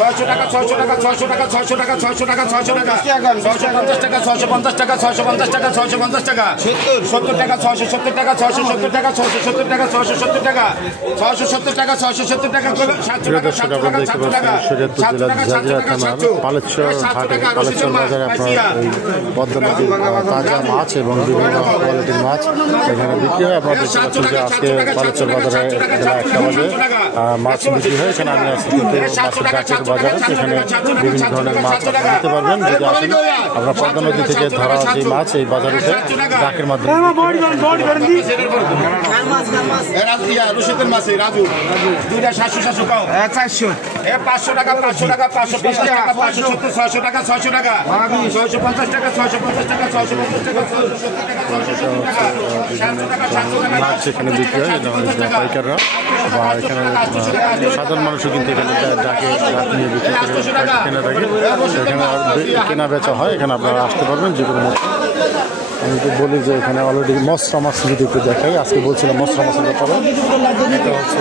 600 টাকা 600 টাকা 600 টাকা 600 টাকা 600 টাকা 600 টাকা 650 টাকা 650 টাকা 650 টাকা 650 টাকা 70 টাকা 670 টাকা 670 টাকা 670 টাকা 670 টাকা 670 টাকা 670 টাকা 700 টাকা 700 টাকা 700 টাকা 700 টাকা 700 টাকা 700 পালেশ্বর হাটে পালেশ্বর বাজারে আপনার এই পদ্মা নদীর তাজা মাছ এবং বিভিন্ন কোয়ালিটির মাছ এখানে বিক্রি হয়। আপনারা দেখতে পাচ্ছেন যে আজকে পালেশ্বর বাজারে বেলা 1টা বাজে মাছ বিক্রি হয়। এখানে আমি আজকে মাছের ডাকের বাজারে সেখানে বিভিন্ন ধরনের মাছ নিতে পারবেন। যদি আসেন আপনার পদ্মা নদী থেকে ধরা যে মাছ এই বাজার উঠে ডাকের মাধ্যমে রশিদের মাছে রাজু দুইটা 700 700 পাও 400 500 টাকা 500 টাকা 550 টাকা 570 600 টাকা 600 টাকা 650 টাকা 650 টাকা 650 টাকা 670 টাকা 700 টাকা 700 টাকা মাছ এখানে বিক্রি হয় পাইকাররা বা এখানে সাধারণ মানুষও কিন্তু এখানে ডাকে ডাক নিয়ে বিক্রি করে কেনা থাকে। এখানে কেনা বেচা হয়। এখানে আপনারা আসতে পারবেন যে কোনো আমি তো বলি যে এখানে অলরেডি মশরা মাছ যদি একটু দেখাই আজকে বলছিলাম মশরা মাছের ব্যাপারে এটা হচ্ছে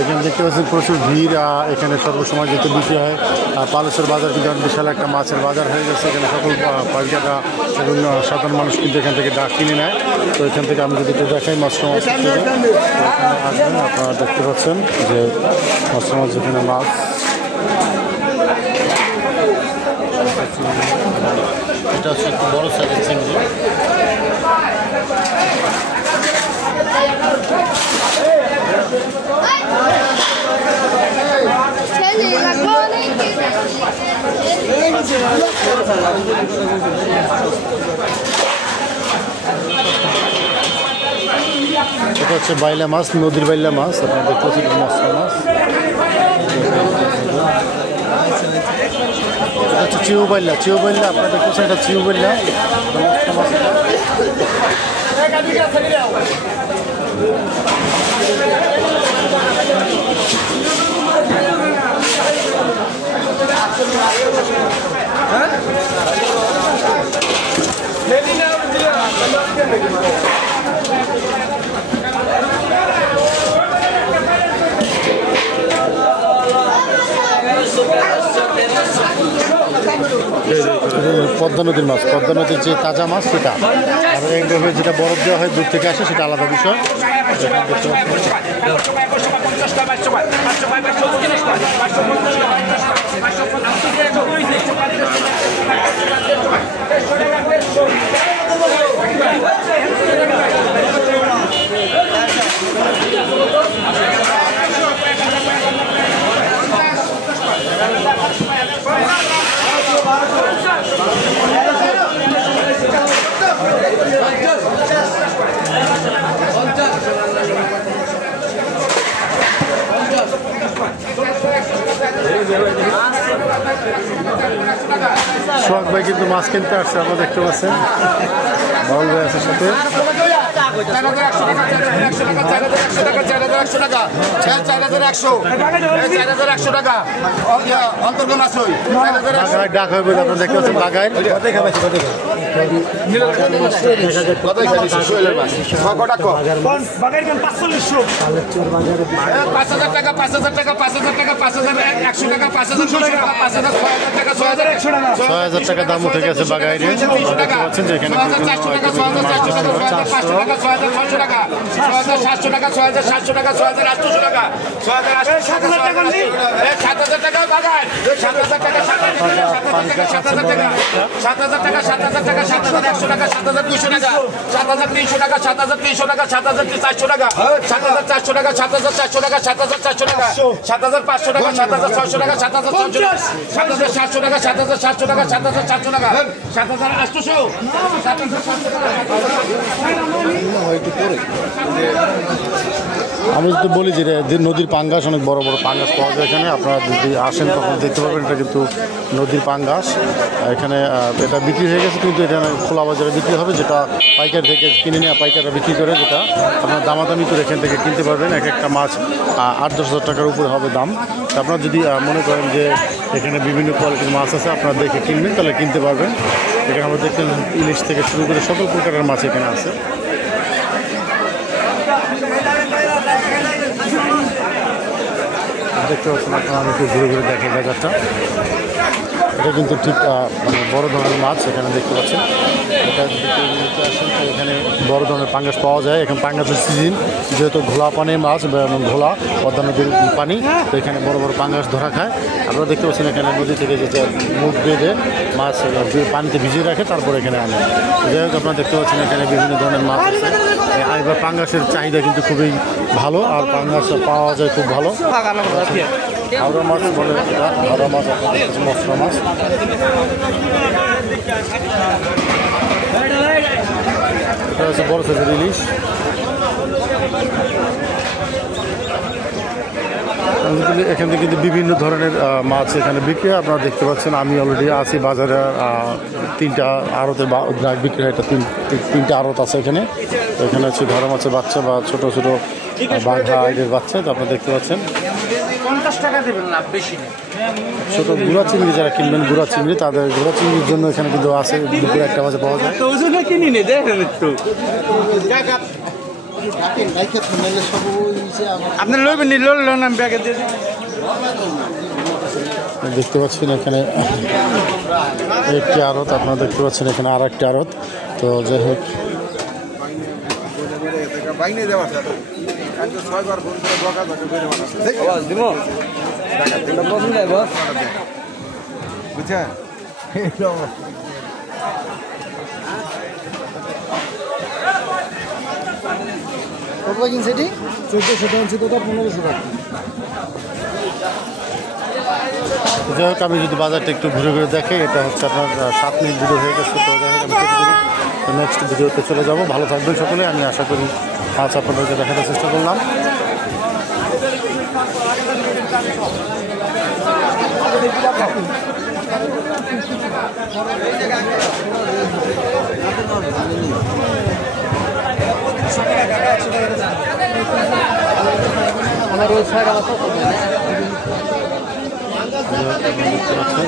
এখানে দেখতে পাচ্ছেন প্রচুর ভিড়। এখানে সর্বসময় যেতে বিক্রি হয়। পালেশ্বর বাজার কিন্তু বিশাল একটা মাছের বাজার হয়ে গেছে। এখানে সকল পাইকাররা এবং সাধারণ মানুষ কিন্তু এখান থেকে ডাক কিনে নেয়। তো এখান থেকে আমি যদি একটু দেখাই মৎস্য মাছ এখানে আসবেন আপনারা দেখতে পাচ্ছেন যে মৎস্য মাছ এখানে মাছ এটা হচ্ছে একটু বড় সাইজের চিংড়ি। এটা হচ্ছে বাইলা মাছ, নদীর বাইলা মাছ। আপনারা দেখতে পাচ্ছেন মশলা মাছ। এটা হচ্ছে চিউ বাইলা আপনারা দেখতে পাচ্ছেন এটা চিউ বাইলা মশলা মাছ। পদ্মা নদীর মাছ, পদ্মা নদীর যে তাজা মাছ সেটা, আর এইভাবে যেটা বরফ দেওয়া হয় দূর থেকে আসে সেটা আলাদা বিষয়। সোহাগ ভাই কিন্তু মাছ কিনতে আসছে, আমরা দেখতে পাচ্ছেন বাউল ভাই আছে সাথে। 4,100 টাকা অন্তর্গত মাছ ডাক হবে আপনারা দেখতে পাচ্ছেন। বাগায় টাকা 5,000 টাকা 5,000 টাকা 5,100 টাকা 6,000 টাকা দাম উঠে গেছে বাগায়। দেখতে পাচ্ছেন যে এখানে 400 টাকা 500 টাকা 6,700 টাকা 6,700 টাকা 6,800 টাকা 7,000 টাকা বাগায় 7,000 টাকা 7,000 টাকা 7,000 টাকা 7,000 টাকা 7,100 টাকা 7,200 টাকা 7,300 টাকা 7,300 টাকা 7,400 টাকা 7,400 টাকা 7,400 টাকা 7,400 টাকা 7,500 টাকা 7,600 টাকা 7,600 টাকা 7,700 টাকা 7,700 টাকা 7,400 টাকা 7,800 7,700 টাকা আমি যদি বলি যে নদীর পাঙ্গাস, অনেক বড় বড় পাঙ্গাস পাওয়া যায় এখানে। আপনারা যদি আসেন তখন দেখতে পাবেন এটা কিন্তু নদীর পাঙ্গাস। এখানে এটা বিক্রি হয়ে গেছে, কিন্তু এটা খোলা বাজারে বিক্রি হবে, যেটা পাইকার থেকে কিনে নিয়ে পাইকাররা বিক্রি করে, যেটা আপনার দামাদামি করে এখান থেকে কিনতে পারবেন। এক একটা মাছ 8-10 হাজার টাকার উপরে হবে দাম। আপনারা যদি মনে করেন যে এখানে বিভিন্ন কোয়ালিটির মাছ আছে, আপনারা দেখে কিনবেন, তাহলে কিনতে পারবেন। এখানে আমরা দেখতেন ইলিশ থেকে শুরু করে সকল প্রকারের মাছ এখানে আছে। দেখতে পাচ্ছেন আপনারা, আমি একটু ঘুরে ঘুরে দেখেন বাজারটা। এটা কিন্তু ঠিক মানে বড় ধরনের মাছ এখানে দেখতে পাচ্ছেন। এটা যদি কেউ নিতে আসেন তো এখানে বড় ধরনের পাঙ্গাস পাওয়া যায়। এখানে পাঙ্গাসের সিজন, যেহেতু ঘোলা পানির মাছ, ঘোলা পদ্মা নদীর পানি, তো এখানে বড় বড় পাঙ্গাস ধরা খায়। আপনারা দেখতে পাচ্ছেন এখানে নদী থেকে যে মুখ বেঁধে মাছ পানিতে ভিজিয়ে রাখে, তারপরে এখানে আনে। যাই হোক, আপনারা দেখতে পাচ্ছেন এখানে বিভিন্ন ধরনের মাছ আছে। এবার পাঙ্গাসের চাহিদা কিন্তু খুবই ভালো, আর পাঙ্গাস পাওয়া যায় খুব ভালো। হাওড়া মাছ বলে, হাওড়া মাছ, মশলা মাছ। এটা হচ্ছে বড় সাইজের ইলিশ। এখান থেকে কিন্তু বিভিন্ন ধরনের মাছ এখানে বিক্রি হয়। আপনারা দেখতে পাচ্ছেন আমি অলরেডি আছি বাজারে। 3টা আড়তে বিক্রি হয়। এটা 3টা আড়ত আছে এখানে। এখানে হচ্ছে ধরা মাছের বাচ্চা বা ছোট ছোট বাঘা এদের বাচ্চা, তো আপনারা দেখতে পাচ্ছেন। 50 টাকা দেবেন না, বেশি না। ছোট গুড়া চিংড়ি যারা কিনবেন, গুড়া চিংড়ি, তাদের গুড়া চিংড়ির জন্য এখানে কিন্তু আছে। দুপুরে 1টা বাজে পাওয়া যায়। আপনি লইবেন নি, লইলেন আমি ব্যাগে দিয়ে দিই। দেখতে পাচ্ছেন এখানে একটি আড়ত, আপনারা দেখতে পাচ্ছেন এখানে আর একটি আড়ত। তো যাই হোক, কত কিনছে এটি? 1400 টাকা ছিল, 1500 টাকা। যাই হোক, আমি যদি বাজারটা একটু ঘুরে ঘুরে দেখে, এটা হচ্ছে আপনার 7 মিনিট ভিডিও হয়ে গেছে। তো যাই হোক, আমি নেক্সট ভিডিওতে চলে যাব। ভালো থাকবেন সকলে। আমি আশা করি আজ আপনাদেরকে দেখানোর চেষ্টা করলাম। আমার ওই সাইড অবস্থা দেখতে পাচ্ছেন।